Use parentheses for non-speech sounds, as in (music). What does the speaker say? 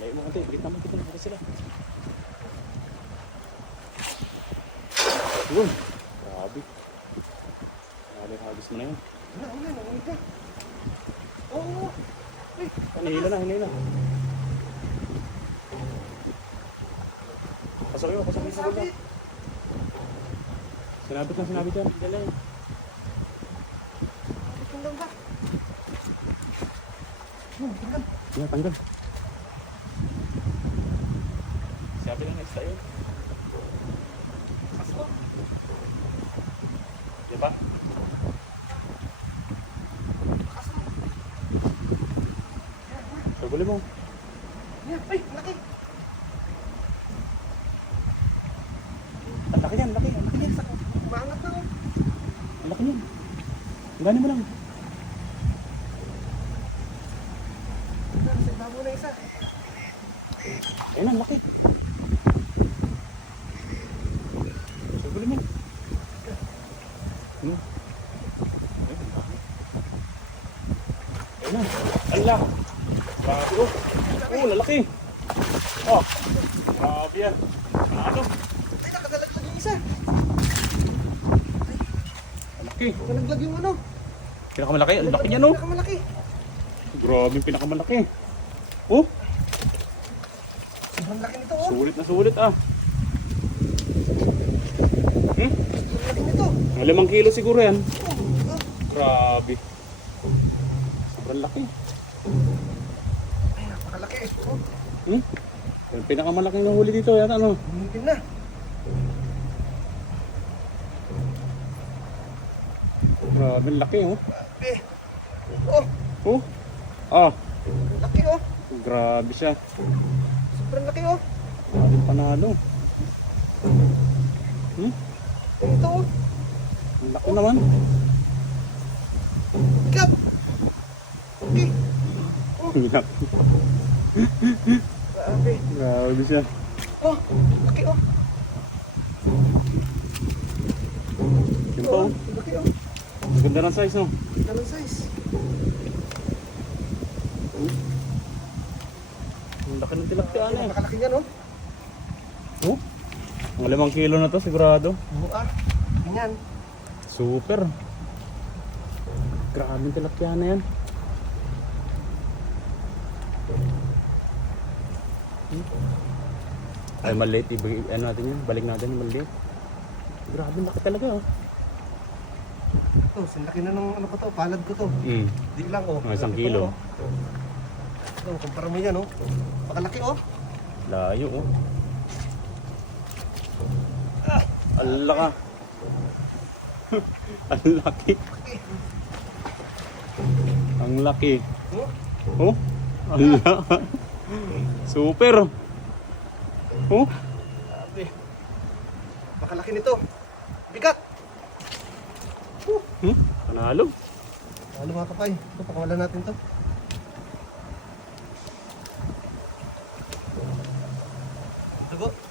Layo mo konti. Bigit naman kita. Bigit sila. Yun. Grabe. Grabe hagis mo na yun. Wala, wala, nangulit ka. Oo. Ah, Nahila na, nahila na. Pasok yun, pasok yun sa. Sabit. Sinabit na, sinabit yan. Dala yun. Tingnan ba? Hmm, tingnan. Yan, tanggal. Sabi lang next tayo. Pasok. Di ba? Sabuli mo. Yan, ay, laki. Ang laki yan, laki. Ang laki yan. Maangat na oh. Ang laki yan. Ang gani mo lang. Sa ibabo na isa. Ayun, ang laki. Sabuli mo. Ano? Ayun, ang. Grabe oh. Oh, lalaki. Oh. Grabe yan. Ano? Ay, nakagalaglag yung isa. Malaki. Nakagalaglag yung ano. Pinakamalaki. Ang laki niya no. Pinakamalaki. Grabe yung pinakamalaki. Oh, Sobrang laki nito oh. sulit na sulit ah. Hmm? Sobrang laki nito. Mga limang kilo siguro yan. Oh. Grabe. Sobrang laki. Ay, napakalaki. Oh, Hmm? Yung pinakamalaking nahuli dito yata ano. Bumitin na. Grabe, ang laki oh. Eh. Oh, Oh. Ah, laki oh. Grabe siya. Sobrang laki oh. Grabe panalo. Hmm? Ito oh. Laki naman. Kap. Okay. Laki. Grabe. Grabe siya. Oh, laki oh. Yun pa oh. Laki oh. Ang ganda ng size no. Ganun size. Ang laki ng tilapia na eh. Napakalaki niya no. Oh. Mga limang kilo na to sigurado. Oo ah. Ganyan. Super. Grabe yung tilapia na yan. Ay, maliit. Ibig, ano natin yun? Balik natin yung maliit. Grabe, laki talaga oh. Ito, sinlaki na ng ano ko to, palad ko to. Mm. Di lang oh. Mga isang kilo. pa, oh. Ito, kumpara mo yan oh. Pakalaki oh. Layo oh. Ah, ang laka. (laughs) ang laki. Ang laki. Oh, Oh, ang laki. Super. Oh, grabe. Pakalaki nito. Bigat. Oh, hmm? Panalo. ano mga kapay? Ito, pakawalan natin to. 여보